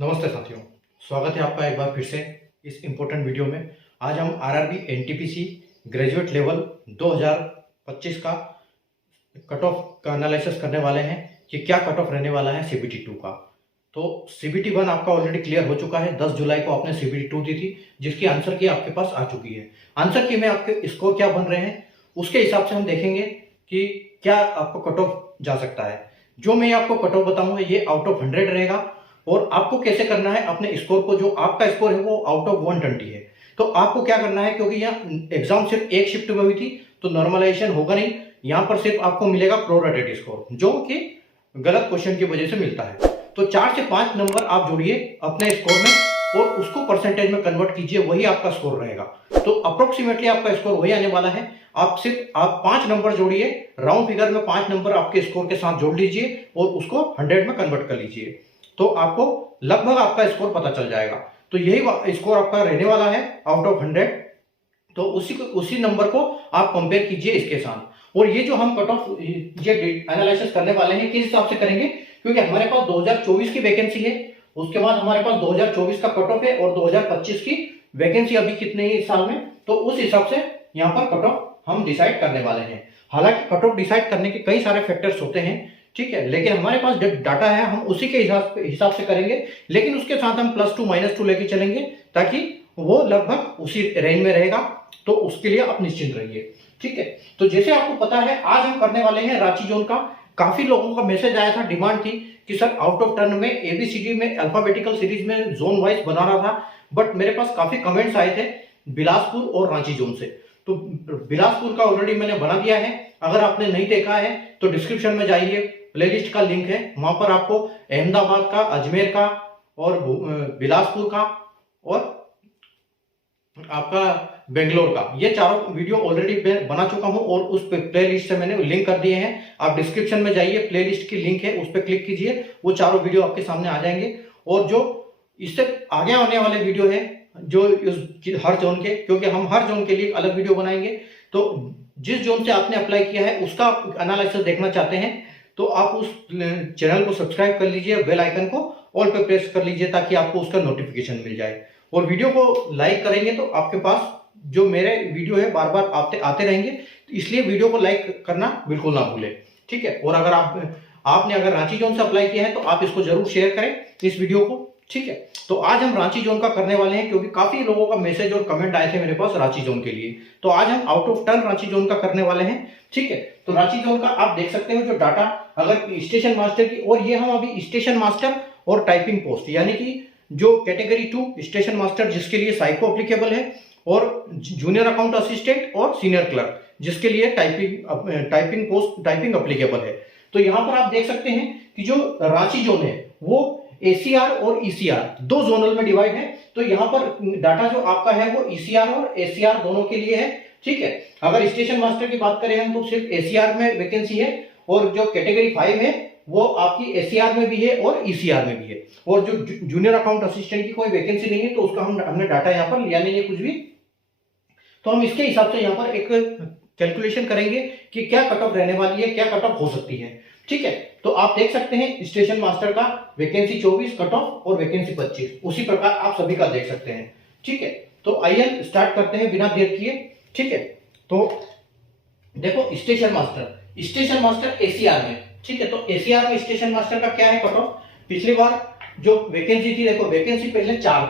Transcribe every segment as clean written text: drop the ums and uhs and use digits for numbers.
नमस्ते साथियों, स्वागत है आपका एक बार फिर से इस इम्पोर्टेंट वीडियो में। आज हम आरआरबी एनटीपीसी ग्रेजुएट लेवल 2025 का कट ऑफ का एनालिसिस करने वाले हैं कि क्या कट ऑफ रहने वाला है सीबीटी 2 का। तो सीबीटी 1 आपका ऑलरेडी क्लियर हो चुका है। 10 जुलाई को आपने सीबीटी 2 दी थी, जिसकी आंसर की आपके पास आ चुकी है। आंसर की में आपके स्कोर क्या बन रहे हैं उसके हिसाब से हम देखेंगे कि क्या आपको कट ऑफ जा सकता है। जो मैं आपको कट ऑफ बताऊंगा ये आउट ऑफ 100 रहेगा, और आपको कैसे करना है अपने स्कोर को, जो आपका स्कोर है वो आउट ऑफ 120 है। तो आपको क्या करना है, क्योंकि यहाँ एग्जाम सिर्फ एक शिफ्ट में हुई थी तो नॉर्मलाइजेशन होगा नहीं, यहाँ पर सिर्फ आपको मिलेगा प्रोरेटेड स्कोर, जो कि गलत क्वेश्चन की वजह से मिलता है। तो 4 से 5 नंबर आप जोड़िए अपने स्कोर में और उसको परसेंटेज में कन्वर्ट कीजिए, वही आपका स्कोर रहेगा। तो अप्रोक्सीमेटली आपका स्कोर वही आने वाला है। आप 5 नंबर जोड़िए, राउंड फिगर में 5 नंबर आपके स्कोर के साथ जोड़ लीजिए और उसको 100 में कन्वर्ट कर लीजिए, तो आपको लगभग आपका स्कोर पता चल जाएगा। तो यही स्कोर आपका रहने वाला है आउट ऑफ 100। तो उसी नंबर को आप कंपेयर कीजिए इसके साथ। और ये जो हम कट ऑफ ये एनालिसिस करने वाले हैं किस हिसाब से करेंगे, क्योंकि हमारे पास 2024 की वैकेंसी है, उसके बाद हमारे पास 2024 का कट ऑफ है और 2025 की वैकेंसी अभी कितने है इस साल में, तो उस हिसाब से यहाँ पर कट ऑफ हम डिसाइड करने वाले हैं। हालांकि कट ऑफ डिसाइड करने के कई सारे फैक्टर्स होते हैं, ठीक है, लेकिन हमारे पास डाटा है, हम उसी के हिसाब से करेंगे, लेकिन उसके साथ हम +2 -2 लेके चलेंगे ताकि वो लगभग उसी रेंज में रहेगा। तो उसके लिए आप निश्चिंत रहिए, ठीक है। तो जैसे आपको पता है आज हम करने वाले हैं रांची जोन का। काफी लोगों का मैसेज आया था, डिमांड थी कि सर आउट ऑफ टर्न में एबीसीडी में अल्फाबेटिकल सीरीज में जोन वाइज बना रहा था, बट मेरे पास काफी कमेंट्स आए थे बिलासपुर और रांची जोन से। तो बिलासपुर का ऑलरेडी मैंने बना दिया है, अगर आपने नहीं देखा है तो डिस्क्रिप्शन में जाइए, प्लेलिस्ट का लिंक है, वहां पर आपको अहमदाबाद का, अजमेर का और बिलासपुर का और आपका बेंगलोर का, ये चारों वीडियो ऑलरेडी बना चुका हूं और उस प्लेलिस्ट से मैंने लिंक कर दिए हैं। आप डिस्क्रिप्शन में जाइए, प्लेलिस्ट की लिंक है, उस पर क्लिक कीजिए, वो चारों वीडियो आपके सामने आ जाएंगे। और जो इससे आगे आने वाले वीडियो है जो हर जोन के, क्योंकि हम हर जोन के लिए अलग वीडियो बनाएंगे, तो जिस जोन से आपने अप्लाई किया है उसका एनालिसिस देखना चाहते हैं तो आप उस चैनल को सब्सक्राइब कर लीजिए, बेल आइकन को ऑल पे प्रेस कर लीजिए ताकि आपको उसका नोटिफिकेशन मिल जाए। और वीडियो को लाइक करेंगे तो आपके पास जो मेरे वीडियो है बार बार आते रहेंगे, तो इसलिए वीडियो को लाइक करना बिल्कुल ना भूलें, ठीक है। और अगर आपने अगर रांची जोन से अप्लाई किया है तो आप इसको जरूर शेयर करें इस वीडियो को, ठीक है। तो आज हम रांची जोन का करने वाले हैं, क्योंकि काफी लोगों का मैसेज और कमेंट आए थे मेरे पास रांची जोन के लिए। तो आज हम out of turn Ranchi zone का करने वाले हैं, ठीक है। तो रांची जोन का आप देख सकते हो जो डाटा, अगर स्टेशन मास्टर की, और ये हम अभी स्टेशन मास्टर और टाइपिंग पोस्ट, यानी कि जो कैटेगरी 2 स्टेशन मास्टर जिसके लिए साइको अप्लीकेबल है, और जूनियर अकाउंट असिस्टेंट और सीनियर क्लर्क जिसके लिए टाइपिंग पोस्ट टाइपिंग अप्लीकेबल है। तो यहाँ पर आप देख सकते हैं कि जो रांची जोन है वो एसीआर और ईसीआर 2 जोनल में डिवाइड है। तो यहाँ पर डाटा जो आपका है वो ईसीआर और एसीआर दोनों के लिए है, ठीक है। अगर स्टेशन मास्टर की बात करें हम तो सिर्फ एसीआर में वैकेंसी है, और जो कैटेगरी 5 है वो आपकी एसीआर में भी है और ईसीआर में भी है। और जो जूनियर अकाउंट असिस्टेंट की कोई वैकेंसी नहीं है तो उसका हमने डाटा यहाँ पर लिया नहीं है कुछ भी। तो हम इसके हिसाब से यहाँ पर एक कैलकुलेशन करेंगे कि क्या कट ऑफ रहने वाली है, क्या कट ऑफ हो सकती है, ठीक है। तो आप देख सकते हैं स्टेशन मास्टर का वैकेंसी 24 कट ऑफ और वैकेंसी 25, उसी प्रकार आप सभी का देख सकते हैं, ठीक है। तो आइए स्टार्ट करते हैं बिना देर किए, ठीक है। तो देखो स्टेशन मास्टर एसीआर में, ठीक है। तो एसीआर में स्टेशन मास्टर का क्या है कट ऑफ। पिछली बार जो वैकेंसी थी, देखो वैकेंसी पहले 4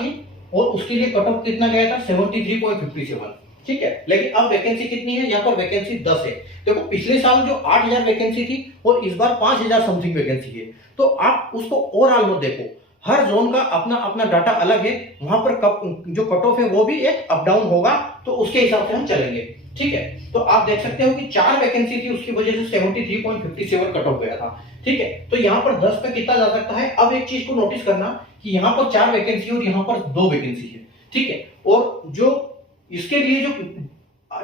थी और उसके लिए कट ऑफ कितना गया था 73.57, ठीक है। लेकिन अब वैकेंसी कितनी है, यहाँ पर वैकेंसी 10 है। देखो पिछले साल जो 8000 वैकेंसी थी और इस बार 5000 समथिंग वैकेंसी है। तो आप उसको ओवरऑल मत देखो, हर जोन का अपना अपना डाटा अलग है, वहां पर जो कट ऑफ है वो भी एक अप डाउन होगा, तो उसके हिसाब से हम चलेंगे, ठीक है। तो आप देख सकते हो कि 4 वैकेंसी थी, उसकी वजह से 73.57 कट ऑफ गया था, ठीक है। तो यहाँ पर 10 पे कितना जा सकता है। अब एक चीज को नोटिस करना कि यहाँ पर 4 वैकेंसी और यहाँ पर 2 वैकेंसी है, ठीक है। और जो इसके लिए जो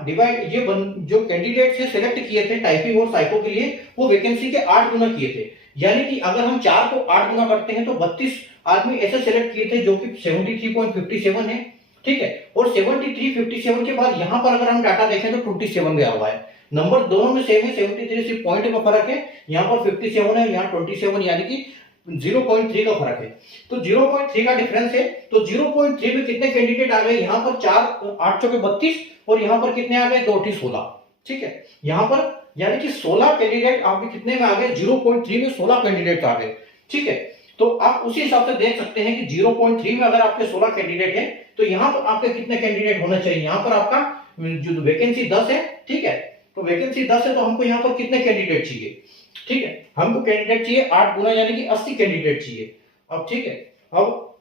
डिवाइड जो कैंडिडेट से सिलेक्ट किए थे टाइपिंग और साइको के लिए, वो वैकेंसी के 8 गुना किए थे। यानी कि अगर हम 4 को 8 गुना करते हैं तो 32 आदमी ऐसे सिलेक्ट किए थे जो कि 73.57 है, ठीक है। और 73.57 के बाद यहाँ पर अगर हम डाटा देखें तो 27 गया हुआ है। नंबर दोनों में सेम है, 73 सिर्फ पॉइंट का फर्क है, यहाँ पर 57 है, यहाँ 27, यानी कि 0.3 का फर्क है। तो 0.3 का डिफरेंस है, तो 0.3 में कितने कैंडिडेट आ गए, यहाँ पर 4 8 चौके 32 और यहाँ पर कितने आ गए, 2 8 16। ठीक है, यहाँ पर यानी कि 16 कैंडिडेट आपके कितने में आ गए, 0.3 में 16 कैंडिडेट आ गए। ठीक है, तो आप उसी हिसाब से देख सकते हैं कि 0.3 में अगर आपके 16 कैंडिडेट हैं तो यहाँ पर आपके कितने कैंडिडेट होना चाहिए, यहाँ पर आपका जो वैकेंसी 10 है। ठीक है, तो वैकेंसी 10 है तो हमको यहाँ पर कितने कैंडिडेट चाहिए, ठीक है, हमको कैंडिडेट चाहिए 8 गुना यानी कि 80 कैंडिडेट चाहिए। अब ठीक है, अब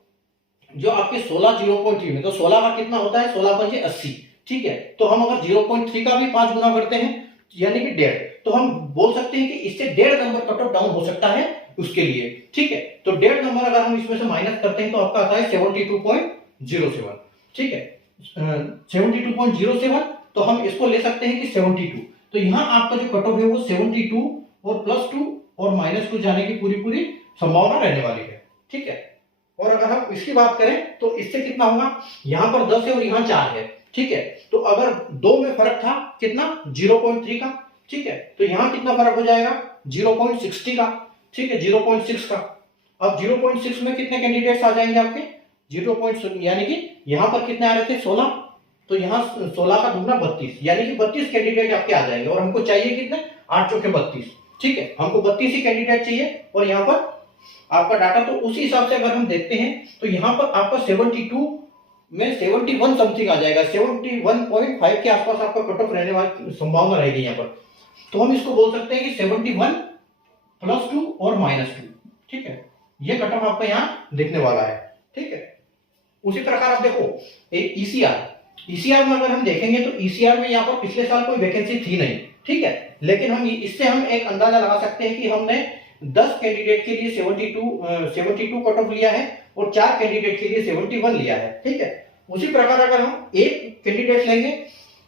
जो आपके 16 0.3 में, तो 16 का कितना होता है, 16 पंजे 80। ठीक है, तो हम अगर 0.3 का भी 5 गुना करते हैं यानी कि 1.5, तो हम बोल सकते हैं कि इससे 1.5 नंबर कट ऑफ डाउन हो सकता है उसके लिए। ठीक है, तो 1.5 नंबर अगर हम इसमें से माइनस करते हैं तो आपका आता है 72.07। ठीक है, 72.07, तो हम इसको ले सकते हैं कि 72। तो यहाँ आपका जो कट ऑफ है वो 72 और +2 और -2 जाने की पूरी संभावना रहने वाली है। ठीक है, और अगर हम इसकी बात करें तो इससे कितना होगा, यहाँ पर 10 है और यहाँ 4 है। ठीक है, तो अगर 2 में फर्क था कितना, 0.3 का। ठीक है, तो यहाँ कितना फर्क हो जाएगा, 0.60 का। ठीक है, 0.6 का। अब 0.6 में कितने कैंडिडेट्स आ जाएंगे आपके, 0.6 यानी कि यहाँ पर कितने आ रहे थे, 16, तो यहाँ 16 का दुगना 32 यानी कि 32 कैंडिडेट आपके आ जाएंगे। और हमको चाहिए कितने, 8 चौके 32। ठीक है, हमको 32 ही कैंडिडेट चाहिए और यहाँ पर आपका डाटा, तो उसी हिसाब से अगर हम देखते हैं तो यहाँ पर आपका 72 में 71 समथिंग आ जाएगा, 71.5 के आसपास आपका कट ऑफ रहने वाली संभावना रहेगी यहाँ पर। तो हम इसको बोल सकते हैं कि 71 +2 और -2। ठीक है, ये कट ऑफ आपका यहाँ दिखने वाला है। ठीक है, उसी प्रकार आप देखो ईसीआर में अगर हम देखेंगे तो ईसीआर में यहाँ पर पिछले साल कोई वैकेंसी थी नहीं। ठीक है, लेकिन हम इससे हम एक अंदाजा लगा सकते हैं कि हमने 10 कैंडिडेट के लिए 72 कट ऑफ लिया है और 4 कैंडिडेट के लिए 71 लिया है। ठीक है, उसी प्रकार अगर हम एक कैंडिडेट लेंगे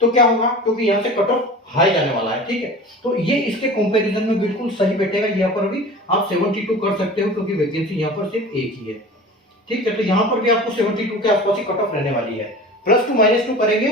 तो क्या होगा, क्योंकि यहाँ से कट ऑफ हाई जाने वाला है। ठीक है, तो ये इसके कंपैरिजन में बिल्कुल सही बैठेगा। यहाँ पर भी आप 72 कर सकते हो क्योंकि वैकेंसी यहाँ पर सिर्फ एक ही है। ठीक है, तो यहाँ पर भी आपको 72 के आसपास ही कट ऑफ रहने वाली है। +2 -2 करेंगे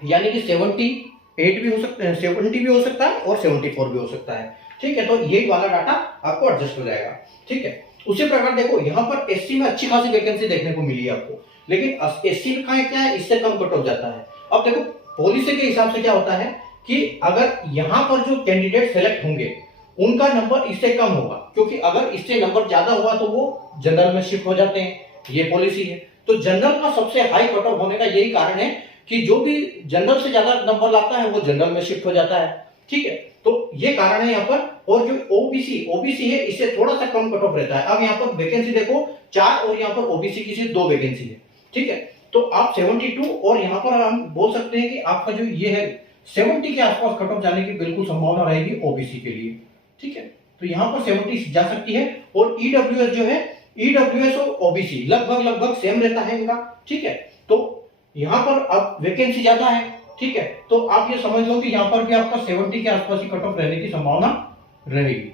यानी कि 78 भी हो सकता है, 70 भी हो सकता है और 74 भी हो सकता है। ठीक है, तो यही वाला डाटा आपको एडजस्ट हो जाएगा। ठीक है, उसी प्रकार देखो यहाँ पर एससी में अच्छी खासी वैकेंसी देखने को मिली है आपको, लेकिन एससी में क्या है, इससे कम कट ऑफ जाता है। अब देखो पॉलिसी के हिसाब से क्या होता है कि अगर यहाँ पर जो कैंडिडेट सेलेक्ट होंगे उनका नंबर इससे कम होगा, क्योंकि अगर इससे नंबर ज्यादा हुआ तो वो जनरल में शिफ्ट हो जाते हैं, ये पॉलिसी है। तो जनरल का सबसे हाई कट ऑफ होने का यही कारण है कि जो भी जनरल से ज्यादा नंबर लाता है वो जनरल में शिफ्ट हो जाता है। ठीक है, तो ये कारण है यहाँ पर। और जो ओबीसी है इससे थोड़ा सा कम कट ऑफ रहता है। अब यहाँ पर वैकेंसी देखो 4 और यहाँ पर ओबीसी की सिर्फ 2 वैकेंसी है। ठीक है, तो आप 72 और यहाँ पर हम बोल सकते हैं कि आपका जो ये है 70 के आसपास कट ऑफ जाने की बिल्कुल संभावना रहेगी ओबीसी के लिए। ठीक है, तो यहाँ पर 70 जा सकती है। और ईडब्ल्यूएस जो है, ईडब्ल्यूएस और ओबीसी लगभग सेम रहता है इनका। ठीक है, तो यहाँ पर अब वैकेंसी ज्यादा है। ठीक है, तो आप ये समझ लो कि यहाँ पर भी आपका 70 के आसपास ही कट ऑफ रहने की संभावना रहेगी।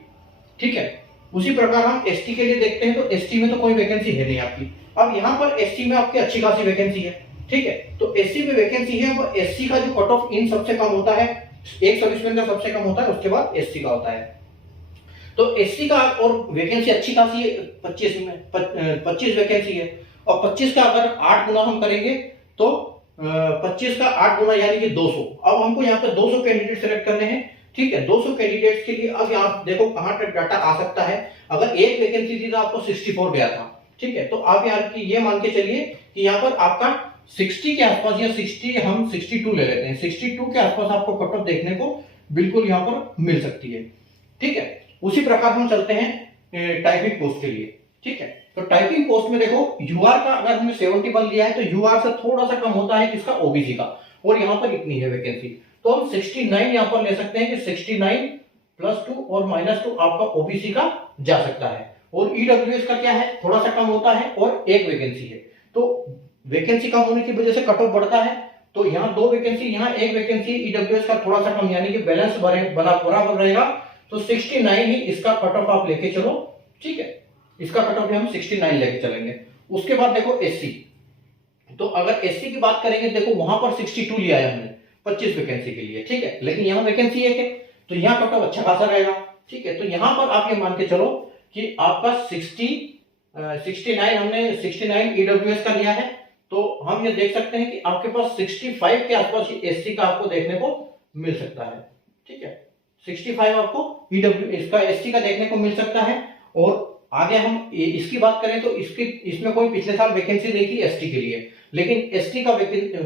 ठीक है, उसी प्रकार हम एसटी के लिए देखते हैं तो एसटी में तो कोई वैकेंसी है नहीं आपकी। अब यहाँ पर एसटी में आपकी अच्छी खासी वैकेंसी है। ठीक है, तो एससी में वैकेंसी है, वो एससी का जो कट ऑफ इन सबसे कम होता है, एक सर्विसमैन का सबसे कम होता है, उसके बाद एससी का होता है। तो एससी का और वैकेंसी अच्छी खासी है, 25 वैकेंसी है। और 25 का अगर 8 गुना हम करेंगे तो 25 का 8 गुना यानी कि 200। अब हमको यहाँ पे 200 कैंडिडेट सेलेक्ट करने हैं। ठीक है, 200 कैंडिडेट्स के लिए अब यहाँ देखो कहाँ तक डाटा आ सकता है। अगर एक वैकेंसी थी तो आपको 64 गया था। ठीक है, तो आप यहाँ की ये मान के चलिए कि यहाँ पर आपका 60 के आसपास या 60 हम 62 ले लेते हैं, 62 के आसपास आपको कट ऑफ देखने को बिल्कुल यहाँ पर मिल सकती है। ठीक है, उसी प्रकार हम चलते हैं टाइपिंग पोस्ट के लिए। ठीक है, तो टाइपिंग पोस्ट में देखो यूआर का अगर हमने 71 लिया है तो यूआर से थोड़ा सा कम होता है किसका, ओबीसी का, और यहाँ पर इतनी है वैकेंसी। तो हम 69 यहाँ पर ले सकते हैं कि 69 +2 और -2 आपका ओबीसी का जा सकता है। और ईडब्ल्यूएस का क्या है, थोड़ा सा कम होता है और एक वैकेंसी है। तो वैकेंसी कम होने की वजह से कट ऑफ बढ़ता है। तो यहाँ 2 वैकेंसी, यहाँ 1 वैकेंसी, ईडब्ल्यूएस का थोड़ा सा कम यानी कि बैलेंस बना बराबर रहेगा। तो 69 ही इसका कट ऑफ आप लेके चलो। ठीक है, इसका कट ऑफ हम 69 लेके चलेंगे। उसके बाद देखो एससी, तो अगर एससी की बात करेंगे देखो वहां पर 62 लिया है हमने 25 वैकेंसी के लिए। ठीक है, लेकिन यहाँ वैकेंसी एक है तो यहाँ कट ऑफ अच्छा खासा रहेगा। ठीक है, तो यहाँ पर आप ये मान के चलो कि आपका 69 हमने 69 ईडब्ल्यूएस का लिया है, तो हम ये देख सकते हैं कि आपके पास 65 के आसपास एससी का आपको देखने को मिल सकता है। ठीक है, 65 आपको ईडब्ल्यू इसका एससी का देखने को मिल सकता है। और आगे हम इसकी बात करें तो इसमें कोई पिछले साल वैकेंसी नहीं थी एसटी के लिए, लेकिन एसटी का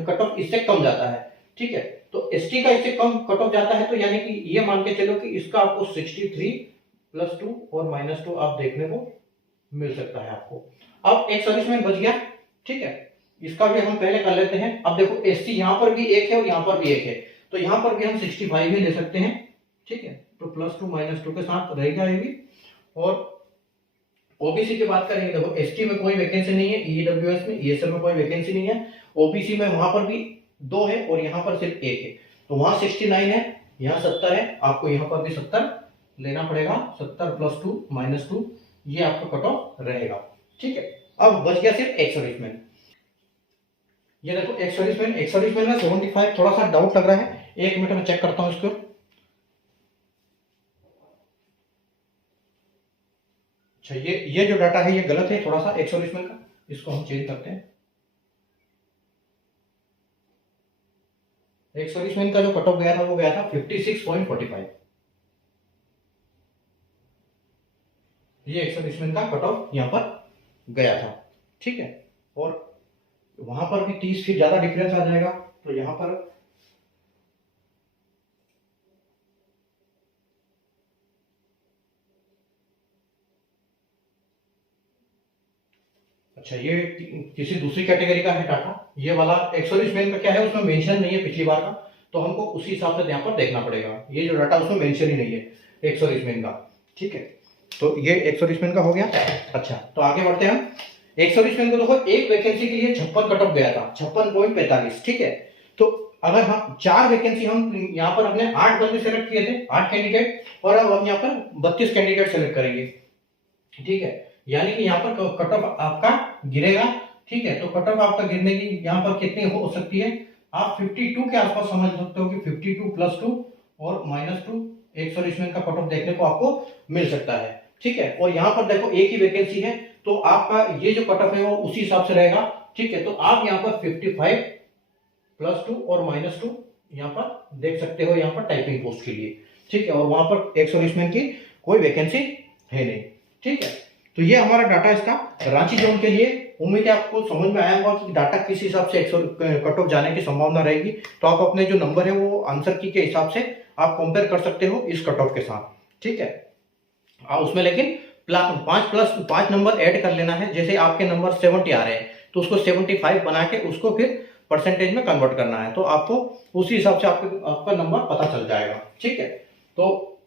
कट ऑफ इससे कम जाता है। ठीक है, तो एसटी का इससे कम कट ऑफ जाता है, तो यानी कि ये मान के चलो कि इसका आपको 63 +2 और -2 आप देखने को मिल सकता है आपको। अब एक सर्विसमैन बच गया। ठीक है, इसका भी हम पहले कर लेते हैं। अब देखो एससी यहां पर भी एक है और यहां पर भी एक है, तो यहां पर भी हम 65 ही ले सकते हैं। ठीक है, तो +2 -2 के साथ रहेगा ये भी। और ओबीसी की बात करेंगे, देखो एसटी में कोई वैकेंसी नहीं है, ईडब्ल्यूएस में, ईएसएल में कोई वैकेंसी नहीं है। ओबीसी में वहां पर भी 2 है और यहां पर सिर्फ 1 है, तो वहां 69 है, यहां 70 है, आपको यहां पर भी 70 लेना पड़ेगा। 70 +2 -2 ये आपका कट ऑफ रहेगा। ठीक है, अब बच गया सिर्फ एक सर्विसमैन। ये देखो एक सर्विसमैन में 75 थोड़ा सा डाउट लग रहा है, 1 मिनट में चेक करता हूं इसको। अच्छा, ये जो डाटा है ये गलत है थोड़ा सा एक सर्विसमैन का, इसको हम चेंज करते हैं। एक सर्विसमैन का जो कट ऑफ गया था वो गया था 56.45। ये एक सर्विसमैन का कट ऑफ यहां पर गया था। ठीक है, और वहां पर भी 30 फीट ज्यादा डिफरेंस आ जाएगा, तो यहां पर अच्छा, ये किसी दूसरी कैटेगरी का है डाटा। ये वाला एक सर्विसमैन का क्या है, उसमें मेंशन नहीं है पिछली बार का, तो हमको उसी हिसाब से यहाँ पर देखना पड़ेगा। ये जो डाटा उसमें मेंशन ही नहीं है एक सर्विसमैन का। ठीक है, तो ये एक सर्विसमैन का हो गया। अच्छा, तो आगे बढ़ते हैं हम। एक सर्विसमैन को देखो एक वैकेंसी के लिए 56 कट ऑफ गया था, 56.45। ठीक है, तो अगर हम 4 वैकेंसी हम यहाँ पर अपने 8 बंदे सेलेक्ट किए थे, 8 कैंडिडेट, और अब हम यहाँ पर 32 कैंडिडेट सेलेक्ट करेंगे। ठीक है, यानी कि यहाँ पर कट ऑफ आपका गिरेगा। ठीक है, तो कट ऑफ आपका गिरने की यहाँ पर कितनी हो सकती है, आप 52 के आसपास समझ सकते हो कि 52 +2 और -2 एक सर्विसमैन का कट ऑफ देखने को आपको मिल सकता है। ठीक है, और यहाँ पर देखो एक ही वैकेंसी है, तो आपका ये जो कट ऑफ है वो उसी हिसाब से रहेगा। ठीक है, तो आप यहाँ पर 55 +2 और -2 यहाँ पर देख सकते हो, यहाँ पर टाइपिंग पोस्ट के लिए। ठीक है, और वहां पर एक सर्विसमैन की कोई वैकेंसी है नहीं। ठीक है, तो ये हमारा डाटा इसका रांची जोन के लिए। उम्मीद है आपको समझ में आया होगा कि डाटा किस हिसाब से कट ऑफ जाने की संभावना रहेगी। तो आप अपने जो नंबर है वो आंसर की के हिसाब से आप कंपेयर कर सकते हो इस कट ऑफ के साथ। ठीक है, उसमें लेकिन 5 नंबर ऐड कर लेना है। जैसे आपके नंबर 70 आ रहे हैं, तो उसको 75 बना के उसको फिर परसेंटेज में कन्वर्ट करना है, तो आपको उसी हिसाब से आपका नंबर पता चल जाएगा। ठीक है, तो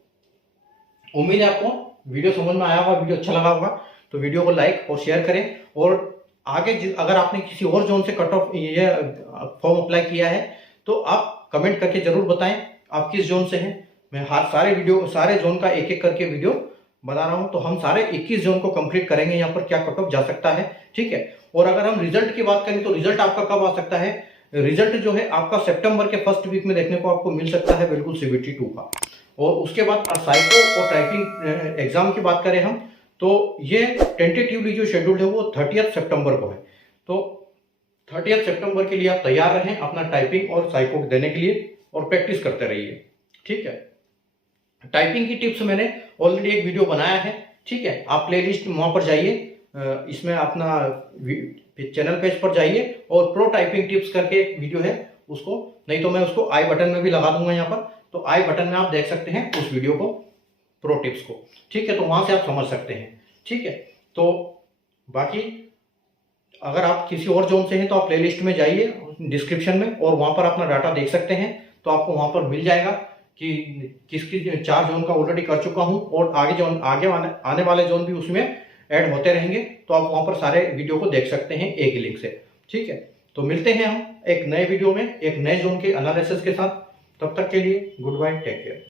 उम्मीद है आपको वीडियो समझ में आया होगा, वीडियो अच्छा लगा होगा, तो वीडियो को लाइक और शेयर करें। और आगे अगर आपने किसी और जोन से कट ऑफ ये फॉर्म अप्लाई किया है, तो आप कमेंट करके जरूर बताएं आप किस जोन से हैं। मैं सारे जोन का एक एक करके वीडियो बता रहा हूं, तो हम सारे 21 जोन को कंप्लीट करेंगे यहाँ पर क्या कट ऑफ जा सकता है। ठीक है, और अगर हम रिजल्ट की बात करें तो रिजल्ट आपका कब आ सकता है, रिजल्ट जो है आपका सितंबर के फर्स्ट वीक में देखने को आपको मिल सकता है, बिल्कुल CBT 2 का। और उसके बाद साइको और टाइपिंग एग्जाम की बात करें हम, तो ये टेंटेटिवली जो शेड्यूल है वो 30 सितंबर को है। तो 30 सितंबर के लिए आप तैयार रहें अपना टाइपिंग और साइको देने के लिए, और प्रैक्टिस करते रहिए। ठीक है, टाइपिंग की टिप्स मैंने ऑलरेडी एक वीडियो बनाया है। ठीक है, आप प्लेलिस्ट वहां पर जाइए, इसमें अपना चैनल पेज पर जाइए और प्रो टाइपिंग टिप्स करके एक वीडियो है, उसको नहीं तो मैं उसको आई बटन में भी लगा दूंगा यहाँ पर, तो आई बटन में आप देख सकते हैं उस वीडियो को, प्रो टिप्स को। ठीक है, तो वहां से आप समझ सकते हैं। ठीक है, तो बाकी अगर आप किसी और जोन से हैं तो आप प्लेलिस्ट में जाइए डिस्क्रिप्शन में, और वहां पर अपना डाटा देख सकते हैं, तो आपको वहां पर मिल जाएगा कि किसकी 4 जोन का ऑलरेडी कर चुका हूं, और आगे आने वाले जोन भी उसमें ऐड होते रहेंगे, तो आप वहां पर सारे वीडियो को देख सकते हैं एक ही लिंक से। ठीक है, तो मिलते हैं हम एक नए वीडियो में एक नए जोन के एनालिसिस के साथ। तब तक के लिए गुड बाय, टेक केयर।